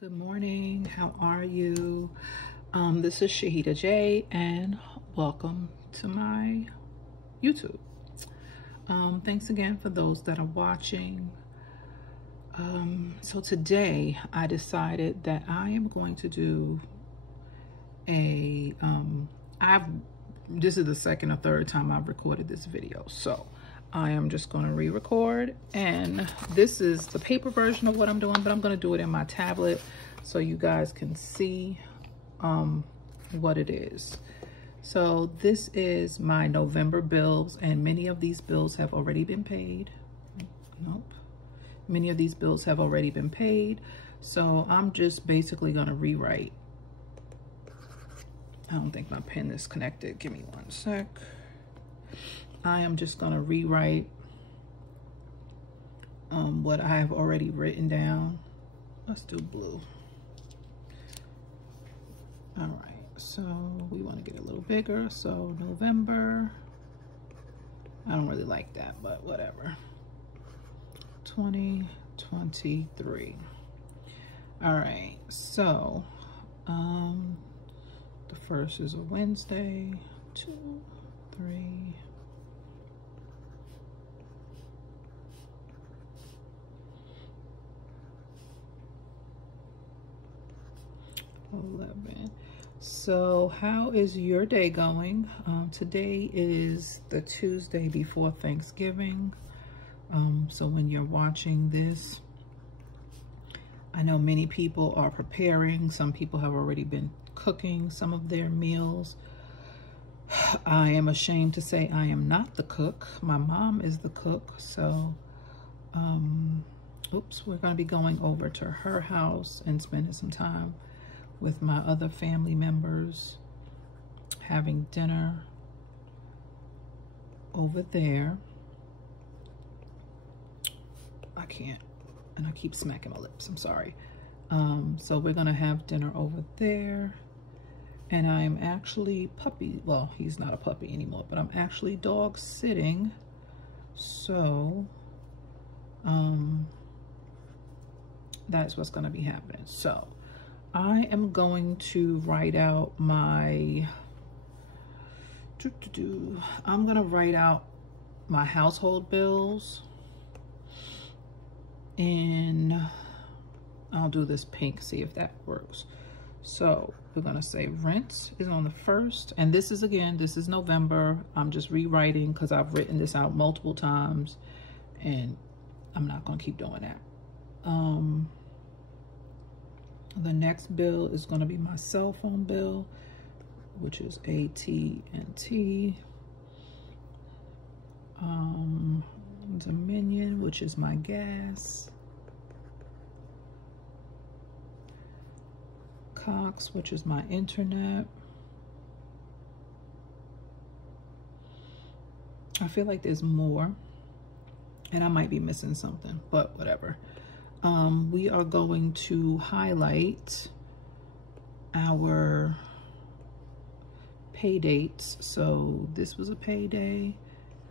Good morning. How are you? This is Shahida J, and welcome to my YouTube. Thanks again for those that are watching. So today I decided that I am going to do a, this is the second or third time I've recorded this video. So I am just going to re-record, and this is the paper version of what I'm doing, but I'm going to do it in my tablet so you guys can see what it is. So this is my November bills, and many of these bills have already been paid. Nope. Many of these bills have already been paid. So I'm just basically going to rewrite. I don't think my pen is connected. Give me one sec. I am just going to rewrite what I have already written down. Let's do blue. All right, so we want to get a little bigger. So November, I don't really like that, but whatever. 2023. All right, so the first is a Wednesday. 2, 3. 11. So how is your day going? Today is the Tuesday before Thanksgiving. So when you're watching this, I know many people are preparing. Some people have already been cooking some of their meals. I am ashamed to say I am not the cook. My mom is the cook. So, oops, we're going to be going over to her house and spending some time with my other family members, having dinner over there. I can't, and I keep smacking my lips, I'm sorry. So we're gonna have dinner over there, and I'm actually well, he's not a puppy anymore, but I'm actually dog sitting. So that's what's gonna be happening. So I am going to write out my, I'm gonna write out my household bills, and I'll do this pink, see if that works. So we're gonna say rent is on the 1st, and this is, again, this is November. I'm just rewriting because I've written this out multiple times, and I'm not gonna keep doing that. The next bill is going to be my cell phone bill, which is AT&T. Dominion, which is my gas. Cox, which is my internet. I feel like there's more, and I might be missing something, but whatever. We are going to highlight our pay dates. So this was a payday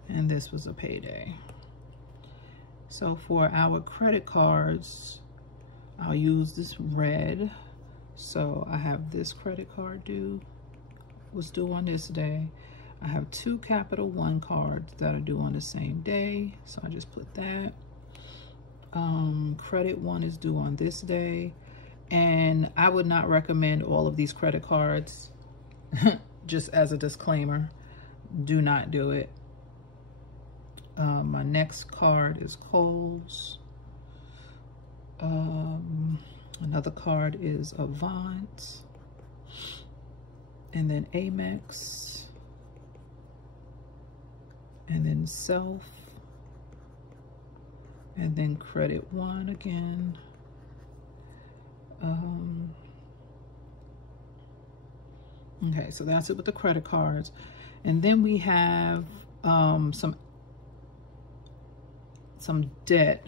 and this was a payday. So for our credit cards, I'll use this red. So I have this credit card was due on this day. I have 2 Capital One cards that are due on the same day. So I just put that. Credit one is due on this day, and I would not recommend all of these credit cards. Just as a disclaimer, do not do it. My next card is Kohl's. Another card is Avant, and then Amex, and then Self, and then Credit One again. Okay, so that's it with the credit cards. And then we have some debt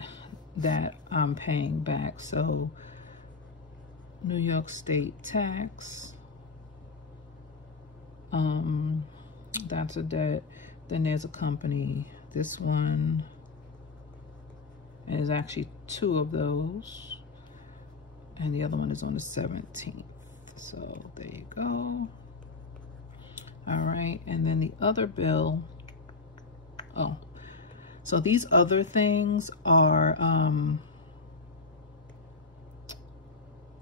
that I'm paying back. So New York State tax, that's a debt. Then there's a company, this one. And there's actually 2 of those. and the other one is on the 17th. So there you go. All right, and then the other bill, oh, so these other things are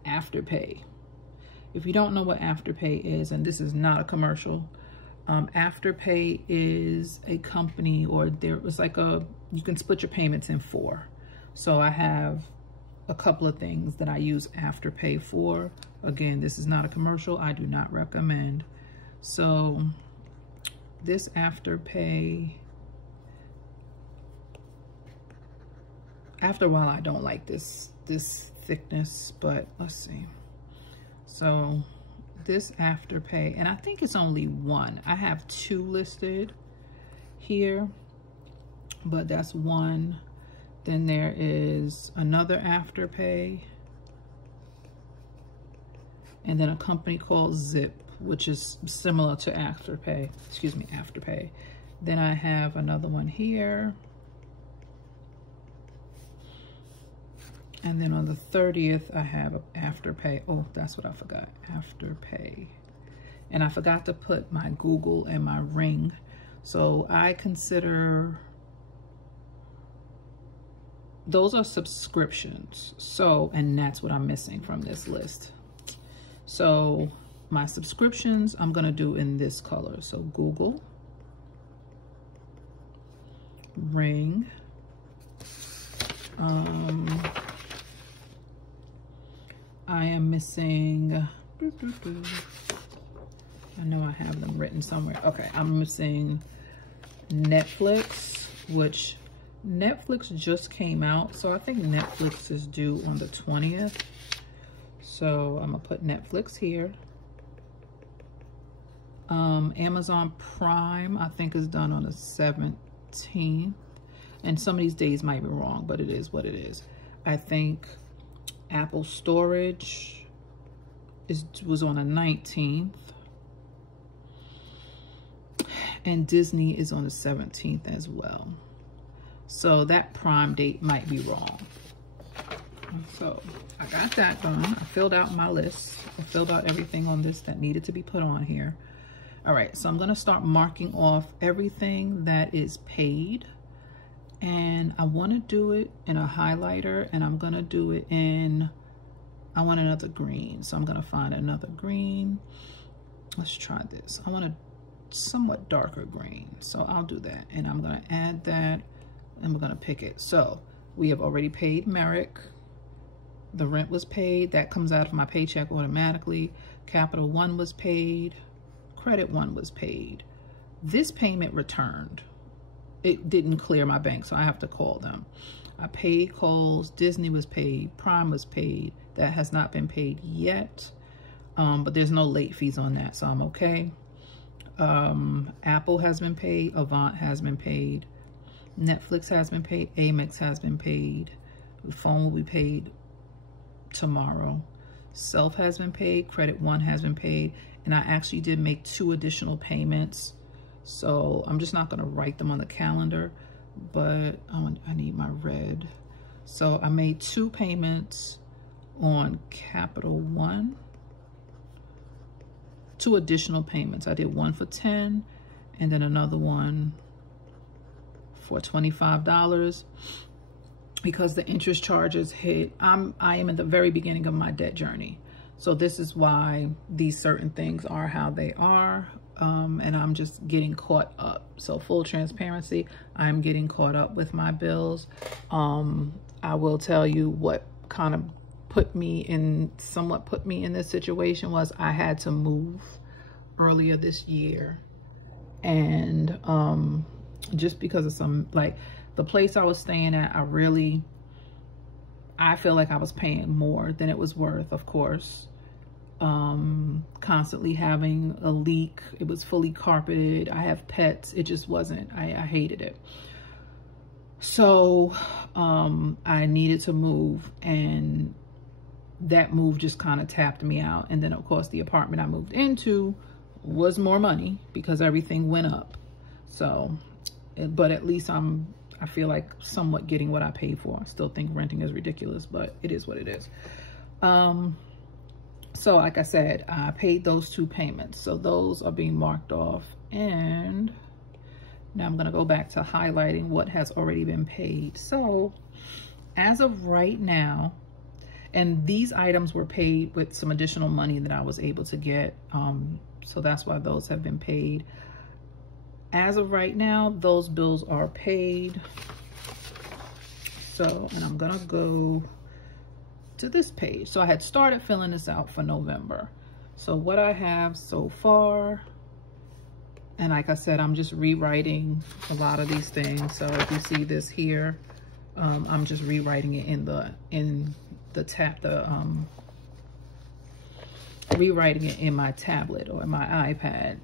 Afterpay. If you don't know what Afterpay is, and this is not a commercial, Afterpay is a company, or there was like you can split your payments in 4. So I have a couple of things that I use Afterpay for. Again, this is not a commercial. I do not recommend. So this Afterpay, after a while, I don't like this thickness, but let's see. So this Afterpay, and I think it's only one. I have 2 listed here, but that's one. Then there is another Afterpay, and then a company called Zip, which is similar to Afterpay. Excuse me, Afterpay. Then I have another one here. And then on the 30th, I have Afterpay. Oh, that's what I forgot, Afterpay. And I forgot to put my Google and my Ring. So I consider, those are subscriptions. So, and that's what I'm missing from this list. So my subscriptions, I'm gonna do in this color. So Google, Ring, I am missing, I know I have them written somewhere. Okay, I'm missing Netflix, which Netflix just came out. So I think Netflix is due on the 20th. So I'm gonna put Netflix here. Amazon Prime, I think, is done on the 17th. And some of these days might be wrong, but it is what it is. I think Apple Storage was on the 19th. And Disney is on the 17th as well. So that Prime date might be wrong. So I got that done. I filled out my list. I filled out everything on this that needed to be put on here. All right, so I'm gonna start marking off everything that is paid. And I wanna do it in a highlighter, and I'm gonna do it in, I want another green. So I'm gonna find another green. Let's try this. I want a somewhat darker green. So I'll do that. And I'm gonna add that, and we're gonna pick it. So we have already paid Merrick. The rent was paid. That comes out of my paycheck automatically. Capital One was paid. Credit One was paid. This payment returned. It didn't clear my bank, so I have to call them. I paid Kohl's. Disney was paid. Prime was paid. That has not been paid yet, but there's no late fees on that, so I'm okay. Apple has been paid. Avant has been paid. Netflix has been paid. Amex has been paid. The phone will be paid tomorrow. Self has been paid. Credit One has been paid. And I actually did make 2 additional payments. So I'm just not going to write them on the calendar, but I need my red. So I made 2 payments on Capital One. 2 additional payments. I did one for $10 and then another one for $25 because the interest charges hit. I am at the very beginning of my debt journey. So this is why these certain things are how they are. And I'm just getting caught up. So full transparency, I'm getting caught up with my bills. I will tell you what kind of somewhat put me in this situation was I had to move earlier this year. And just because of some, like the place I was staying at, I feel like I was paying more than it was worth, of course. Constantly having a leak. It was fully carpeted. I have pets. It just wasn't, I hated it. So I needed to move, and that move just kind of tapped me out. And then of course the apartment I moved into was more money because everything went up. So, but at least I feel like somewhat getting what I paid for. I still think renting is ridiculous, but it is what it is. So like I said, I paid those 2 payments. So those are being marked off. And now I'm gonna go back to highlighting what has already been paid. So as of right now, and these items were paid with some additional money that I was able to get. So that's why those have been paid. As of right now, those bills are paid. So, and I'm gonna go to this page. So I had started filling this out for November. So what I have so far, and like I said, I'm just rewriting a lot of these things. So if you see this here, I'm just rewriting it rewriting it in my tablet or in my iPad,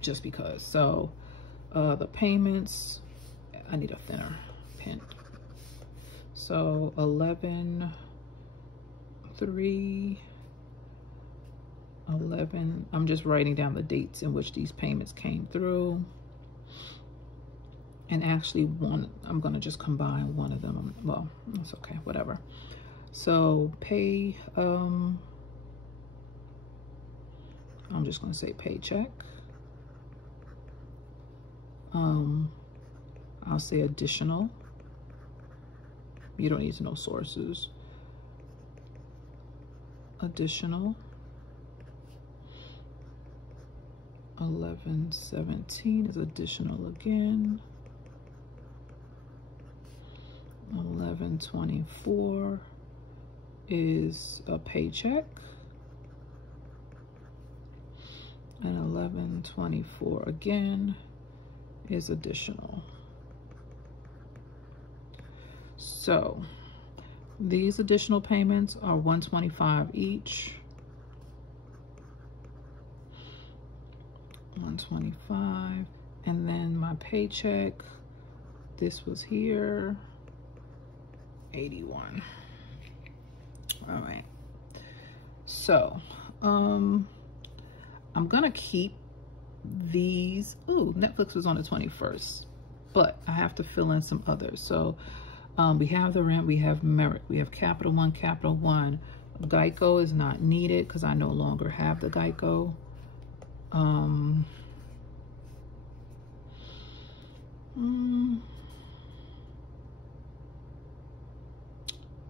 just because. So the payments, I need a thinner pen. So 11/3, 11. I'm just writing down the dates in which these payments came through. And actually I'm gonna just combine one of them. Well, that's okay, whatever. So pay, I'm just gonna say paycheck. I'll say additional. You don't need to know sources. Additional. 11/17 is additional again. 11/24 is a paycheck. And 11/24 again is additional. So these additional payments are $125 each. 125, and then my paycheck, this was here, 81. All right. So I'm gonna keep these. Ooh, Netflix was on the 21st, but I have to fill in some others. So we have the rent, we have Merrick, we have Capital One, Capital One. Geico is not needed because I no longer have the Geico.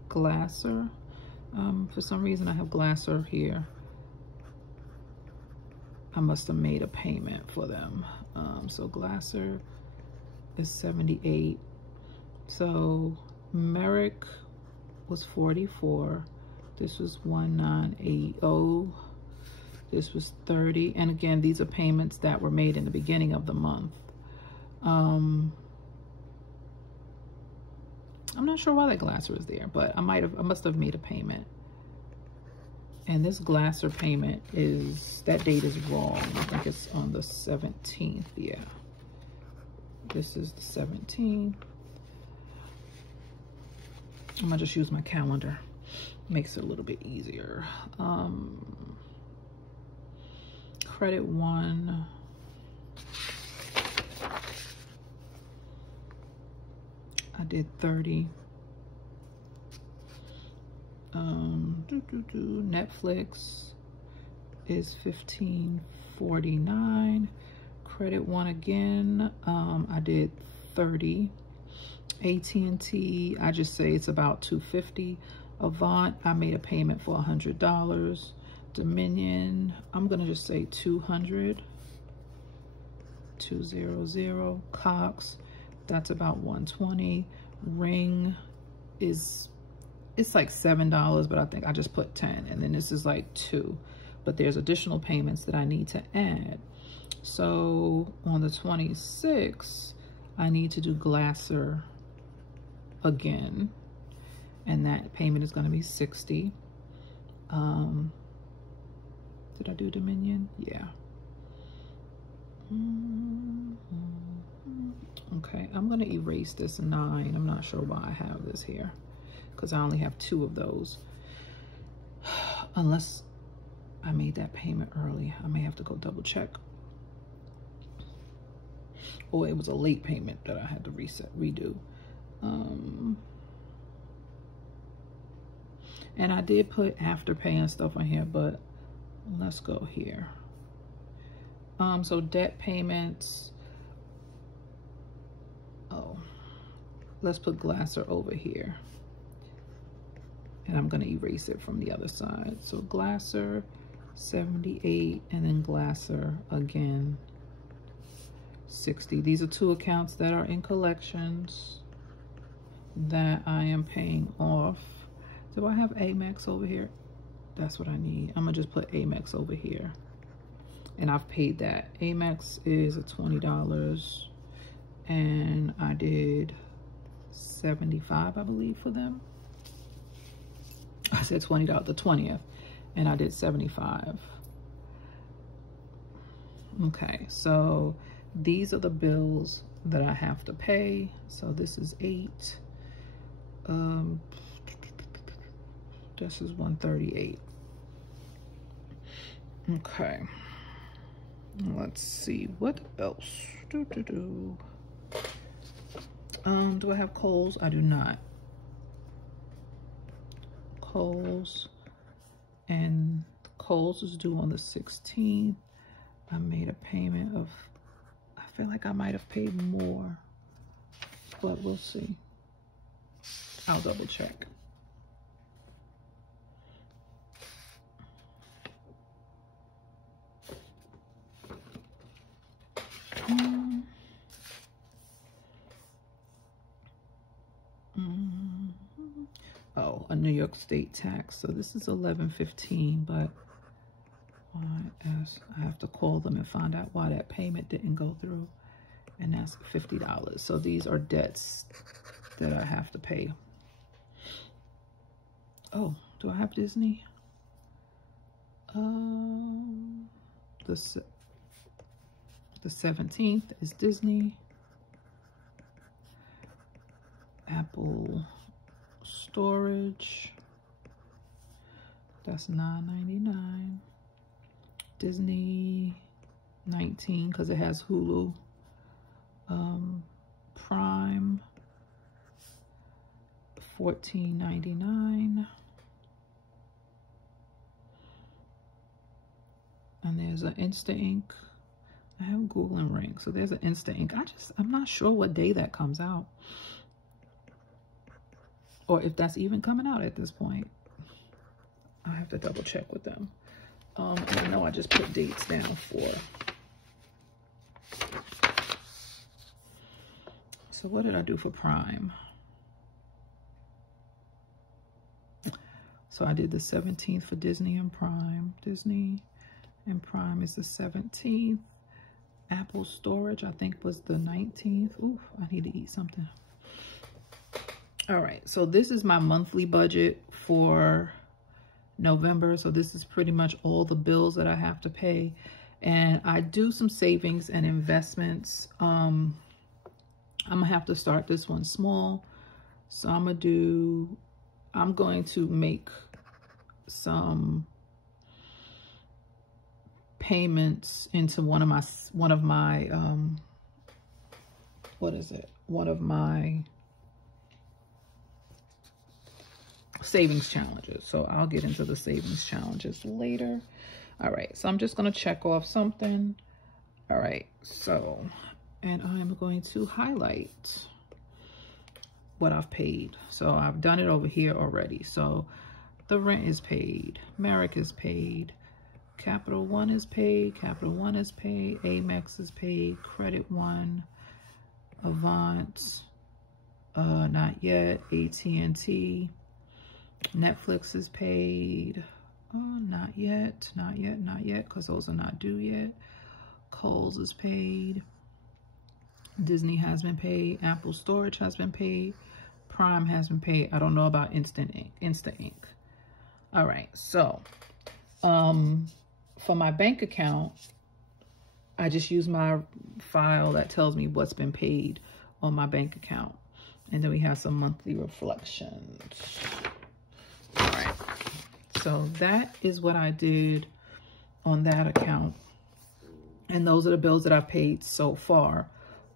Glasser. For some reason I have Glasser here. I must have made a payment for them. So Glasser is 78. So Merrick was 44. This was 1980. This was 30. And again, these are payments that were made in the beginning of the month. I'm not sure why that Glasser is there, but I must have made a payment. And this Glasser payment is, that date is wrong. I think it's on the 17th, yeah. This is the 17th. I'm gonna just use my calendar. Makes it a little bit easier. Credit One. I did 30. Netflix is $15.49. Credit One again, I did 30. AT&T, I just say it's about $250. Avant, I made a payment for $100. Dominion, I'm gonna just say 200. 200. Cox, that's about 120. Ring is, it's like $7, but I think I just put 10, and then this is like 2. But there's additional payments that I need to add. So on the 26th, I need to do Glasser again, and that payment is going to be 60. Did I do Dominion? Yeah. Okay, I'm going to erase this 9. I'm not sure why I have this here, because I only have 2 of those. Unless I made that payment early. I may have to go double check. Oh, it was a late payment that I had to redo. And I did put Afterpay and stuff on here, but let's go here. So debt payments. Oh, let's put Glasser over here. And I'm gonna erase it from the other side. So Glasser, 78, and then Glasser again, 60. These are two accounts that are in collections that I am paying off. Do I have Amex over here? That's what I need. I'm gonna just put Amex over here. And I've paid that. Amex is a $20 and I did 75, I believe, for them. I said $20, the 20th, and I did 75. Okay, so these are the bills that I have to pay. So this is 8. This is 138. Okay. Let's see what else. Do I have Kohl's? I do not. Kohl's, and Kohl's is due on the 16th. I made a payment of, I feel like I might have paid more, but we'll see. I'll double check. Oh, a New York State tax. So this is 11.15, but I have to call them and find out why that payment didn't go through, and that's $50. So these are debts that I have to pay. Oh, do I have Disney? The 17th is Disney. Apple storage, that's $9.99. Disney 19 because it has Hulu. Prime $14.99. And there's an Instant Ink. I have Google and Ring, so there's an Instant Ink. I'm not sure what day that comes out, or if that's even coming out at this point. I have to double check with them. I know I just put dates down for. So what did I do for Prime? So I did the 17th for Disney and Prime. Disney and Prime is the 17th. Apple storage, I think, was the 19th. Ooh, I need to eat something. All right, so this is my monthly budget for November. So this is pretty much all the bills that I have to pay. And I do some savings and investments. I'm gonna have to start this one small. So I'm going to make some payments into one of my savings challenges. So I'll get into the savings challenges later. All right, so I'm just going to check off something. All right, so, and I'm going to highlight what I've paid. So I've done it over here already. So the rent is paid, Merrick is paid, Capital One is paid, Capital One is paid, Amex is paid, Credit One, Avant, not yet, AT&T, Netflix is paid. Oh, not yet, because those are not due yet. Kohl's is paid. Disney has been paid. Apple storage has been paid. Prime has been paid. I don't know about Instant Ink. All right, so for my bank account, I just use my file that tells me what's been paid on my bank account. And then we have some monthly reflections. All right, so that is what I did on that account. And those are the bills that I've paid so far.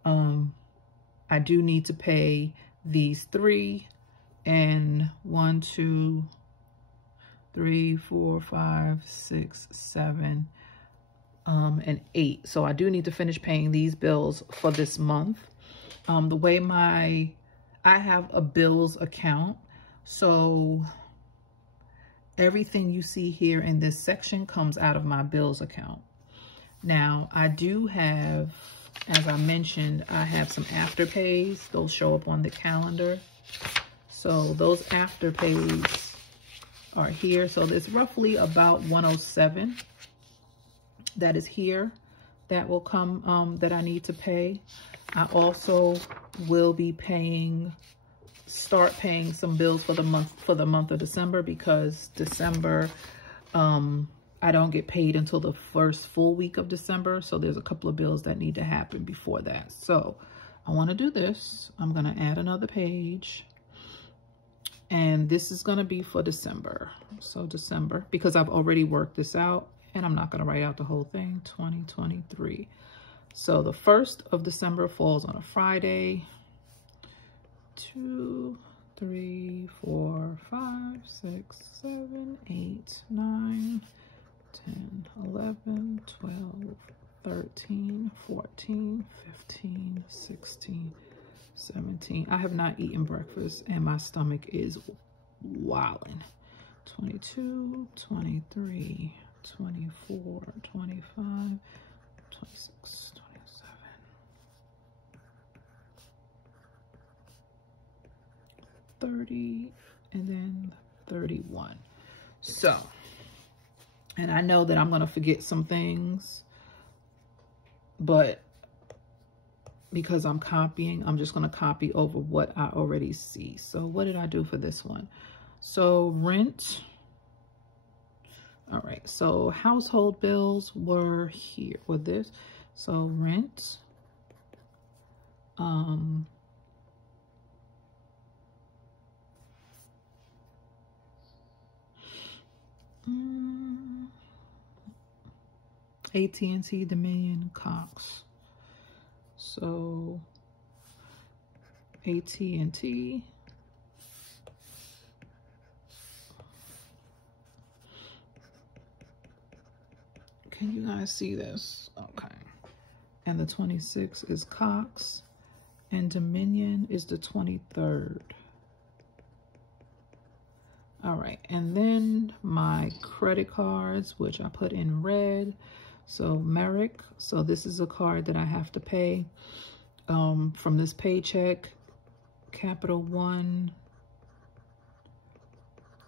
I do need to pay these 3 and 1, 2, 3, 4, 5, 6, 7, and 8. So I do need to finish paying these bills for this month. The way I have a bills account, so everything you see here in this section comes out of my bills account. Now, I do have, as I mentioned, I have some afterpays. Those show up on the calendar. So those afterpays are here. So there's roughly about 107 that is here that will come, that I need to pay. I also will be start paying some bills for the month of December, because December, I don't get paid until the first full week of December. So there's a couple of bills that need to happen before that. So I want to do this. I'm going to add another page. And this is going to be for December. So December, because I've already worked this out, and I'm not going to write out the whole thing, 2023. So the 1st of December falls on a Friday. 2, 3, 4, 5, 6, 7, 8, 9, 10, 11, 12, 13, 14, 15, 16, 17. I have not eaten breakfast and my stomach is wilding. 22, 23, 24, 25, 26, 27, 30, and then 31. So, and I know that I'm going to forget some things, but because I'm copying, I'm just going to copy over what I already see. So what did I do for this one? So rent. All right. So household bills were here with this. So rent. AT&T, Dominion, Cox. So AT&T, can you guys see this? Okay. And the 26th is Cox, and Dominion is the 23rd. All right, and then my credit cards, which I put in red. So Merrick, so this is a card that I have to pay from this paycheck. Capital One.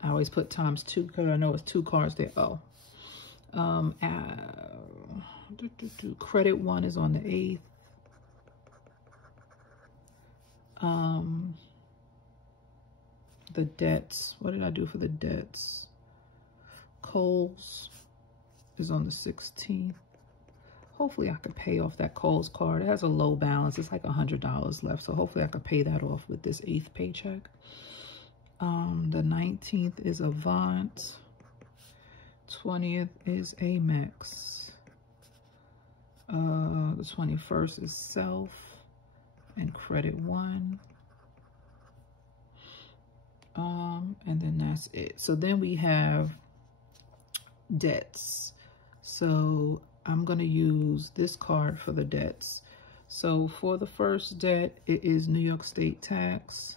I always put ×2 because I know it's 2 cards there. Oh. Credit One is on the 8th. The debts. What did I do for the debts? Kohl's is on the 16th. Hopefully I could pay off that Kohl's card. It has a low balance. It's like $100 left. So hopefully I could pay that off with this 8th paycheck. The 19th is Avant. 20th is Amex. The 21st is Self and Credit One. And then that's it. So then we have debts. So I'm going to use this card for the debts. So for the first debt, it is New York State tax.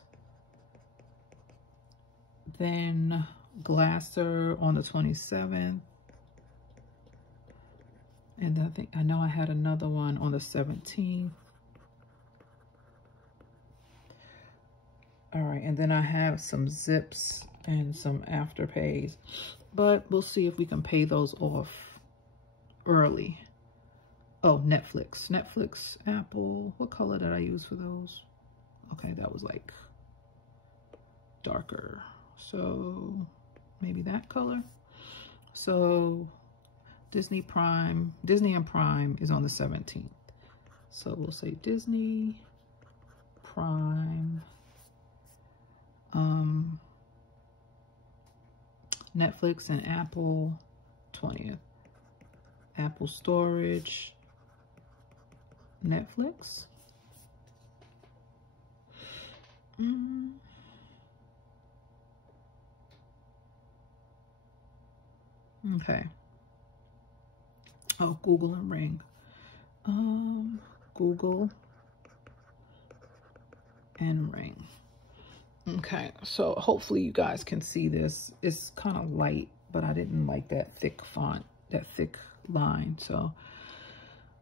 Then Glasser on the 27th. And I know I had another one on the 17th. All right, and then I have some Zips and some Afterpays, but we'll see if we can pay those off early. Oh, Netflix, Apple. What color did I use for those? Okay, that was like darker. So maybe that color. So Disney and Prime is on the 17th. So we'll say Disney, Prime, Netflix and Apple, 20th. Apple storage, Netflix. Okay. Oh, Google and Ring. Google and Ring. Okay, so hopefully you guys can see this. It's kind of light, but I didn't like that thick font, that thick line. So,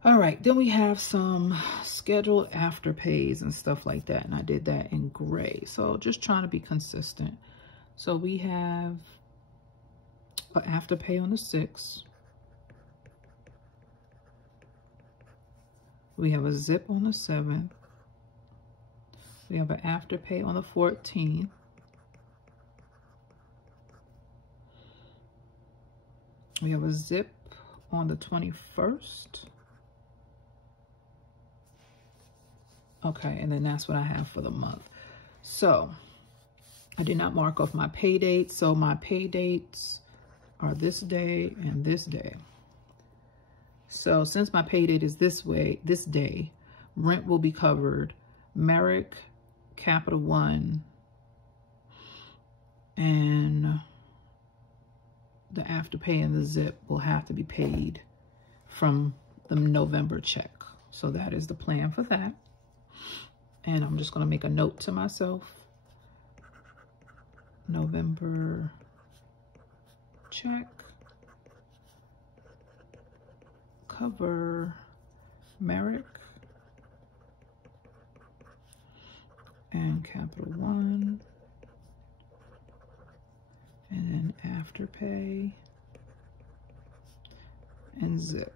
all right, then we have some scheduled afterpays and stuff like that. And I did that in gray. So just trying to be consistent. So we have an afterpay on the 6th. We have a zip on the 7th. We have an afterpay on the 14th. We have a zip on the 21st. Okay, and then that's what I have for the month. So I did not mark off my pay dates. So my pay dates are this day and this day. So since my pay date is this day, rent will be covered. Merrick, Capital One, and the afterpay and the zip will have to be paid from the November check. So that is the plan for that. And I'm just going to make a note to myself. November check. Cover Merrick and Capital One, and then afterpay and zip.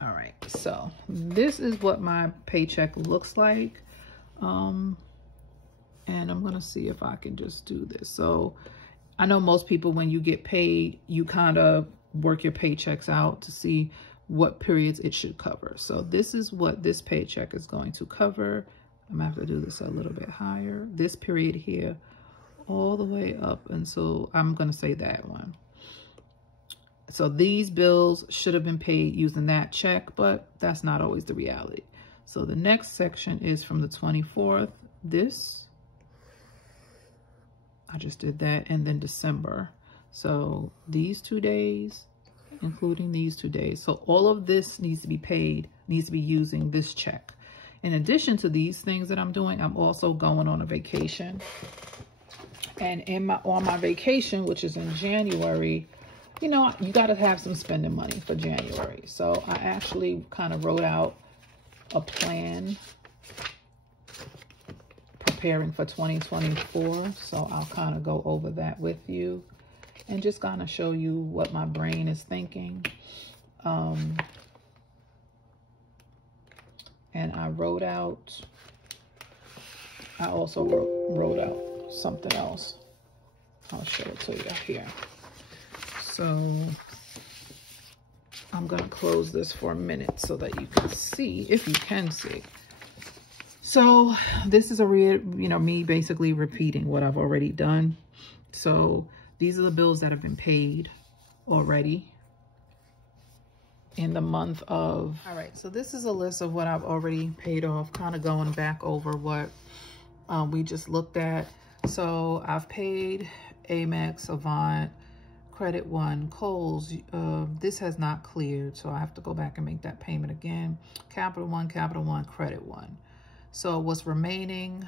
All right, so this is what my paycheck looks like. And I'm gonna see if I can just do this. So I know most people, when you get paid, you kind of work your paychecks out to see what periods it should cover. So this is what this paycheck is going to cover. I'm gonna have to do this a little bit higher. This period here, all the way up until, I'm gonna say that one. So these bills should have been paid using that check, but that's not always the reality. So the next section is from the 24th, this, I just did that, and then December. So these 2 days, including these 2 days. So all of this needs to be paid, needs to be using this check. In addition to these things that I'm doing, I'm also going on a vacation. And on my vacation, which is in January, you know, you got to have some spending money for January. So I actually kind of wrote out a plan preparing for 2024. So I'll kind of go over that with you and just kind of show you what my brain is thinking. And I wrote out, I also wrote out something else. I'll show it to you here. So I'm going to close this for a minute so that you can see, if you can see. So this is me basically repeating what I've already done. So these are the bills that have been paid already in the month of, all right, so this is a list of what I've already paid off, kind of going back over what we just looked at. So I've paid Amex, Avant, Credit One, Kohl's. This has not cleared, so I have to go back and make that payment again. Capital One, Credit One. So what's remaining,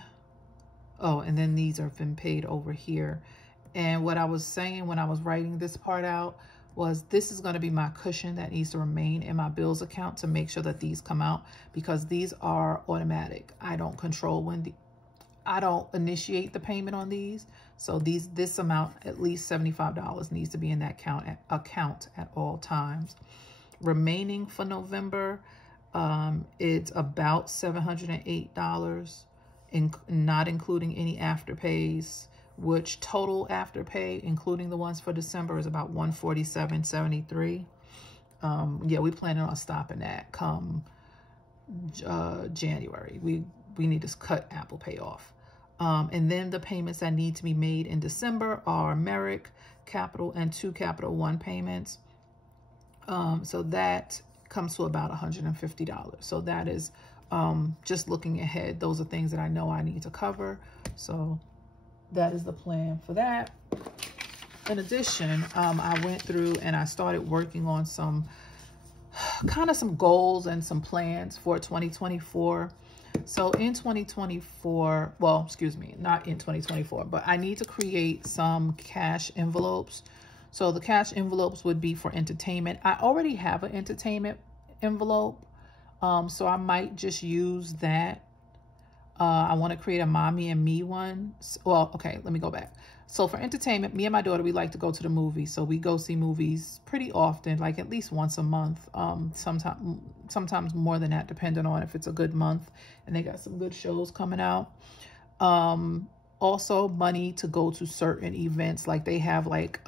oh, and then these have been paid over here. And what I was saying when I was writing this part out was this is going to be my cushion that needs to remain in my bills account to make sure that these come out, because these are automatic. I don't control when I don't initiate the payment on these. So this amount, at least $75, needs to be in that account at all times. Remaining for November, it's about $708, not including any afterpays, which total afterpay, including the ones for December, is about $147.73. Yeah, we planning on stopping that come January. We need to cut Apple Pay off. And then the payments that need to be made in December are Merrick, Capital, and 2 Capital One payments. So that comes to about $150. So that is just looking ahead. Those are things that I know I need to cover. So that is the plan for that. in addition, I went through and I started working on some goals and some plans for 2024. So in 2024, well, excuse me, not in 2024, but I need to create some cash envelopes. So the cash envelopes would be for entertainment. I already have an entertainment envelope, so I might just use that. I want to create a mommy and me one. Well, okay, let me go back. So for entertainment, me and my daughter, we like to go to the movies. So we go see movies pretty often, like at least once a month. Sometimes more than that, depending on if it's a good month and they got some good shows coming out. Also money to go to certain events, like they have like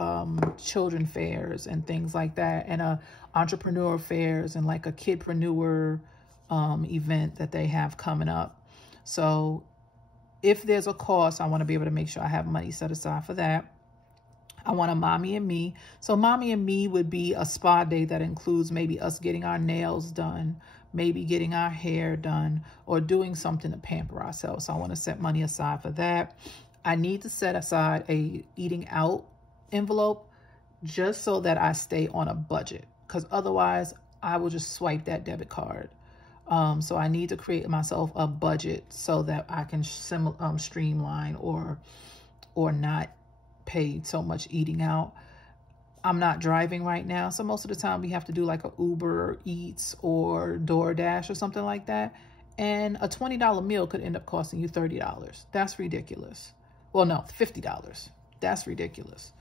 children fairs and things like that, and entrepreneur fairs and like a kidpreneur event that they have coming up. So if there's a cost, I want to be able to make sure I have money set aside for that. I want a mommy and me. So mommy and me would be a spa day that includes maybe us getting our nails done, maybe getting our hair done, or doing something to pamper ourselves. So I want to set money aside for that. I need to set aside a eating out envelope just so that I stay on a budget, because otherwise I will just swipe that debit card. So I need to create myself a budget so that I can streamline or not pay so much eating out. I'm not driving right now, so most of the time we have to do like a Uber Eats or DoorDash or something like that. And a $20 meal could end up costing you $30. That's ridiculous. Well, no, $50. That's ridiculous.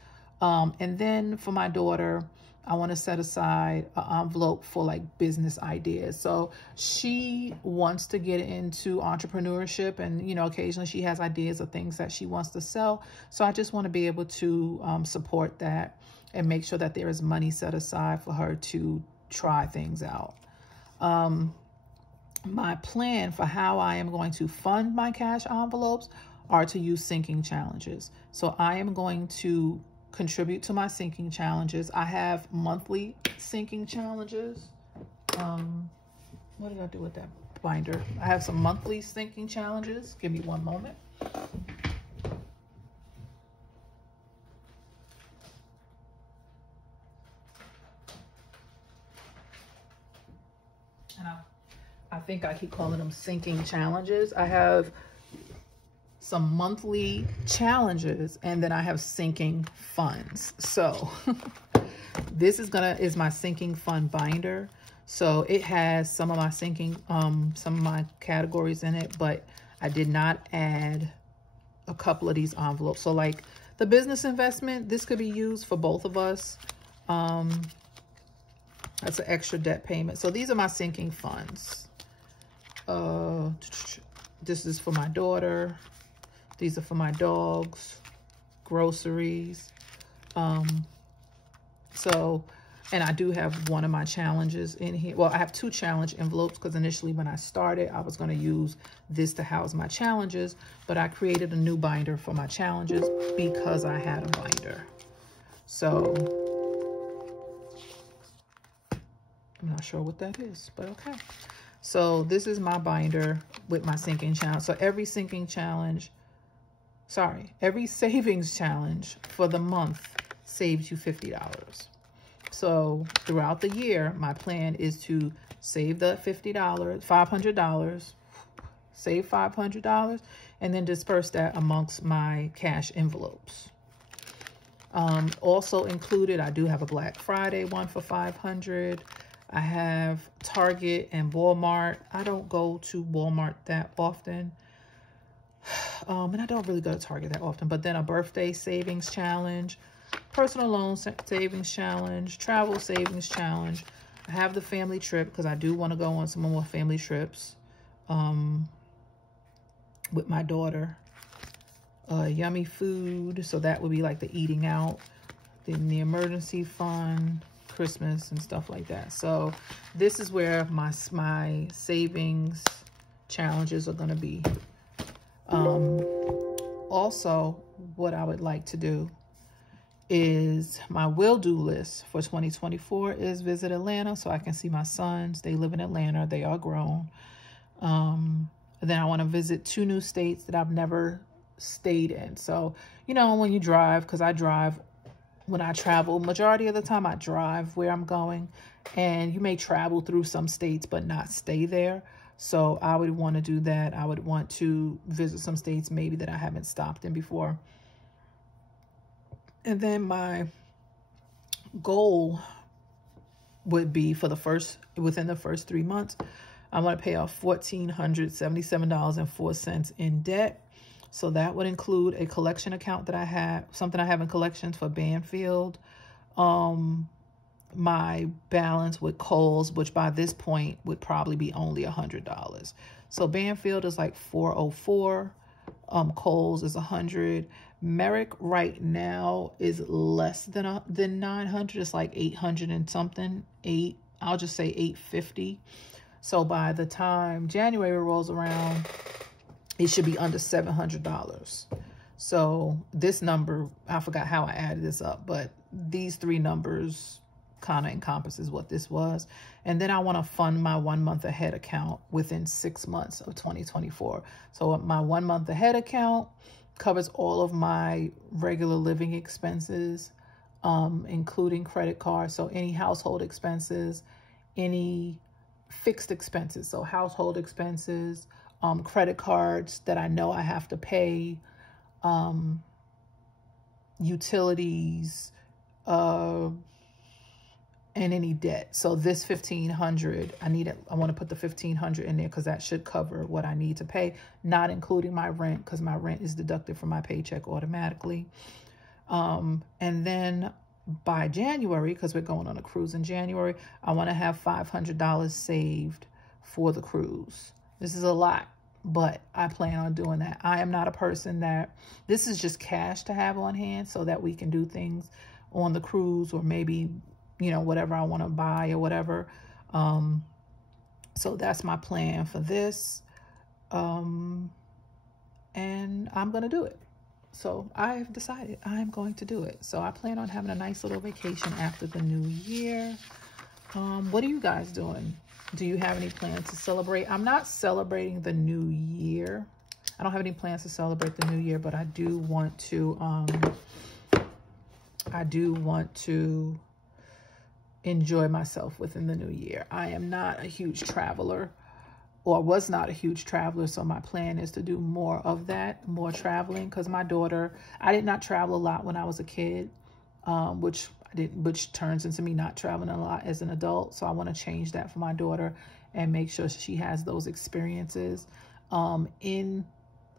And then for my daughter, I want to set aside an envelope for like business ideas. So she wants to get into entrepreneurship, and, you know, occasionally she has ideas of things that she wants to sell. So I just want to be able to support that and make sure that there is money set aside for her to try things out. My plan for how I am going to fund my cash envelopes are to use sinking challenges. So I am going to contribute to my sinking challenges. I have monthly sinking challenges. What did I do with that binder? I have some monthly sinking challenges. Give me one moment. And I think I keep calling them sinking challenges. I have some monthly challenges, and then I have sinking funds. So this is my sinking fund binder. So it has some of my sinking, some of my categories in it, but I did not add a couple of these envelopes. So like the business investment, this could be used for both of us. That's an extra debt payment. So these are my sinking funds. This is for my daughter. These are for my dogs, groceries. And I do have one of my challenges in here. Well, I have two challenge envelopes because initially when I started, I was going to use this to house my challenges, but I created a new binder for my challenges because I had a binder. So I'm not sure what that is, but okay. So this is my binder with my sinking challenge. So every savings challenge for the month saves you $50. So throughout the year, my plan is to save the $500, save $500, and then disperse that amongst my cash envelopes. Also included, I do have a Black Friday one for $500. I have Target and Walmart. I don't go to Walmart that often. And I don't really go to Target that often. But then a birthday savings challenge, personal loan savings challenge, travel savings challenge. I have the family trip because I do want to go on some more family trips with my daughter. Yummy food. So that would be like the eating out. Then the emergency fund, Christmas and stuff like that. So this is where my savings challenges are going to be. Also, what I would like to do is my will-do list for 2024 is visit Atlanta so I can see my sons. They live in Atlanta. They are grown. Then I want to visit 2 new states that I've never stayed in. So, you know, when you drive, because I drive when I travel, majority of the time I drive where I'm going, and you may travel through some states but not stay there. So I would want to do that. I would want to visit some states maybe that I haven't stopped in before. And then my goal would be for within the first 3 months, I want to pay off $1,477.04 in debt. So that would include a collection account that I have, something I have in collections for Banfield. My balance with Kohl's, which by this point would probably be only $100. So Banfield is like $404. Kohl's is $100. Merrick right now is less than $900. It's like $800 and something. I'll just say $850. So by the time January rolls around, it should be under $700. So this number, I forgot how I added this up, but these three numbers kind of encompasses what this was. And then I want to fund my 1 month ahead account within 6 months of 2024. So my 1 month ahead account covers all of my regular living expenses, including credit cards. So any household expenses, any fixed expenses. So household expenses, credit cards that I know I have to pay, utilities, and any debt. So this $1,500, I want to put the $1,500 in there because that should cover what I need to pay, not including my rent, because my rent is deducted from my paycheck automatically. And then by January, because we're going on a cruise in January, I want to have $500 saved for the cruise. This is a lot, but I plan on doing that. I am not a person that, this is just cash to have on hand so that we can do things on the cruise, or maybe, you know, whatever I want to buy or whatever. So that's my plan for this. And I'm going to do it. So I've decided I'm going to do it. So I plan on having a nice little vacation after the new year. What are you guys doing? Do you have any plans to celebrate? I'm not celebrating the new year. I don't have any plans to celebrate the new year, but I do want to enjoy myself within the new year. I am not a huge traveler, or was not a huge traveler, so my plan is to do more of that, more traveling, because my daughter, I did not travel a lot when I was a kid, which turns into me not traveling a lot as an adult. So I want to change that for my daughter and make sure she has those experiences. In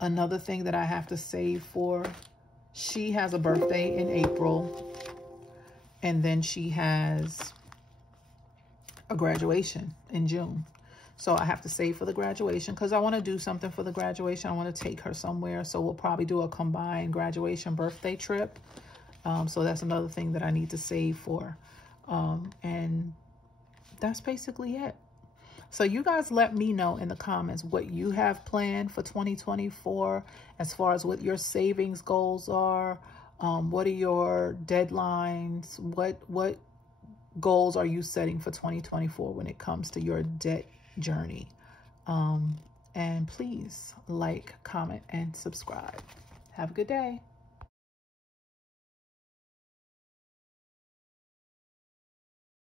another thing that I have to save for, she has a birthday in April, and then she has a graduation in June. So I have to save for the graduation because I want to do something for the graduation. I want to take her somewhere. So we'll probably do a combined graduation birthday trip. So that's another thing that I need to save for. And that's basically it. So you guys let me know in the comments what you have planned for 2024 as far as what your savings goals are. What are your deadlines? What goals are you setting for 2024 when it comes to your debt journey? And please like, comment, and subscribe. Have a good day.